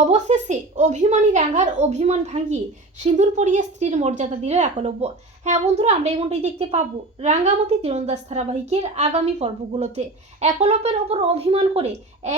অবশেষে অভিমানী রাঙার অভিমান ভাঙিয়ে সিঁদুর পরিয়ে স্ত্রীর মর্যাদা দিল একলব্য। হ্যাঁ বন্ধুরা, আমরা এমনটাই দেখতে পাবো। রাঙ্গামতি তীরন্দাজ ধারাবাহিকের আগামী পর্বগুলোতে। একলব্যের ওপর অভিমান করে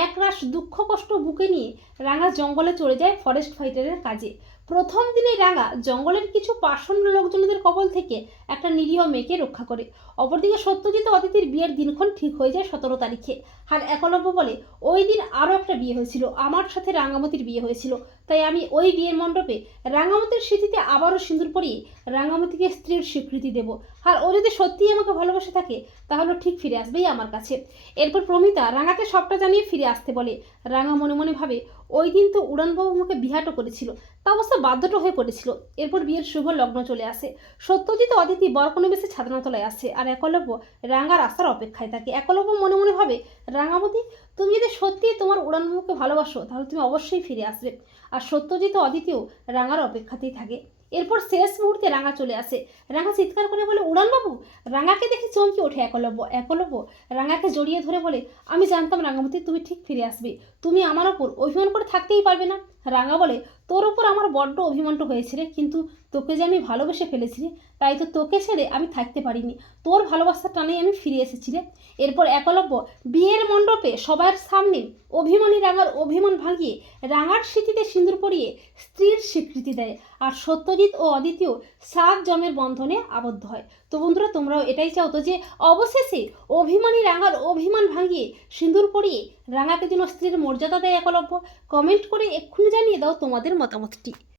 একরাশ দুঃখ কষ্ট বুকে নিয়ে রাঙা জঙ্গলে চলে যায় ফরেস্ট ফাইটারের কাজে। প্রথম দিনেই রাঙা জঙ্গলের কিছু পাষণ্ড লোকজনদের কবল থেকে একটা নিরীহ মেয়েকে রক্ষা করে। অপরদিকে সত্যজিৎ অদিতির বিয়ের দিনক্ষণ ঠিক হয়ে যায় সতেরো তারিখে। আর একলব্য বলে, ওই দিন আরও একটা বিয়ে হয়েছিল। আমার সাথে রাঙ্গামতির বিয়ে হয়েছিল। তাই আমি ওই বিয়ের মণ্ডপে রাঙামতির স্মৃতিতে আবারও সিঁদুর পরিয়ে রাঙামতিকে স্ত্রীর স্বীকৃতি দেব। আর ও যদি সত্যিই আমাকে ভালোবাসে থাকে, তাহলে ঠিক ফিরে আসবেই আমার কাছে। এরপর প্রমিতা রাঙাকে সবটা জানিয়ে ফিরে আসতে বলে। রাঙা মনে মনে ভাবে, ওই দিন তো উড়ানবাবু আমাকে বিহাটও করেছিল। তা অবশ্য বাধ্যটা হয়ে পড়েছিল। এরপর বিয়ের শুভ লগ্ন চলে আসে। সত্যজিৎ অদিতি বরকনে বেশি ছাদনাতলায় আসে আর একলব্য রাঙার আসার অপেক্ষায় থাকে। একলব্য মনে মনে ভাবে রাঙাবতী তুমি যদি সত্যি তোমার উড়ানবাবুকে ভালোবাসো, তাহলে তুমি অবশ্যই ফিরে আসবে। আর সত্যজিৎ অদিতিও রাঙার অপেক্ষাতেই থাকে। এরপর শেষ মুহূর্তে রাঙা চলে আসে। রাঙা চিৎকার করে বলে, উড়ানবাবু, রাঙাকে দেখে চমকে ওঠে একলব্য। একলব্য রাঙাকে জড়িয়ে ধরে বলে, আমি জানতাম রাঙামতি, তুমি ঠিক ফিরে আসবে। তুমি আমার ওপর অভিমান করে থাকতেই পারবে না। রাঙা বলে তোর ওপর আমার বড্ড অভিমানটা হয়েছে রে, কিন্তু তোকে যে আমি ভালোবেসে ফেলেছি রে, তাই তো তোকে ছেড়ে আমি থাকতে পারিনি। তোর ভালোবাসার টানেই আমি ফিরে এসেছি রে। এরপর একলব্য বিয়ের মণ্ডপে সবার সামনে অভিমানী রাঙার অভিমান ভাঙিয়ে রাঙার স্মৃতিতে সিঁদুর পরিয়ে স্ত্রীর স্বীকৃতি দেয় আর সত্যজিৎ ও অদিতিও সাত জমের বন্ধনে আবদ্ধ হয়। তো বন্ধুরা, তোমরাও এটাই চাও তো যে অবশেষে অভিমানী রাঙার অভিমান ভাঙিয়ে সিঁদুর পরিয়ে রাঙাকে যেন স্ত্রীর মর্যাদা দেয় একলব্য। কমেন্ট করে এক্ষুনি জানিয়ে দাও তোমাদের المضامطة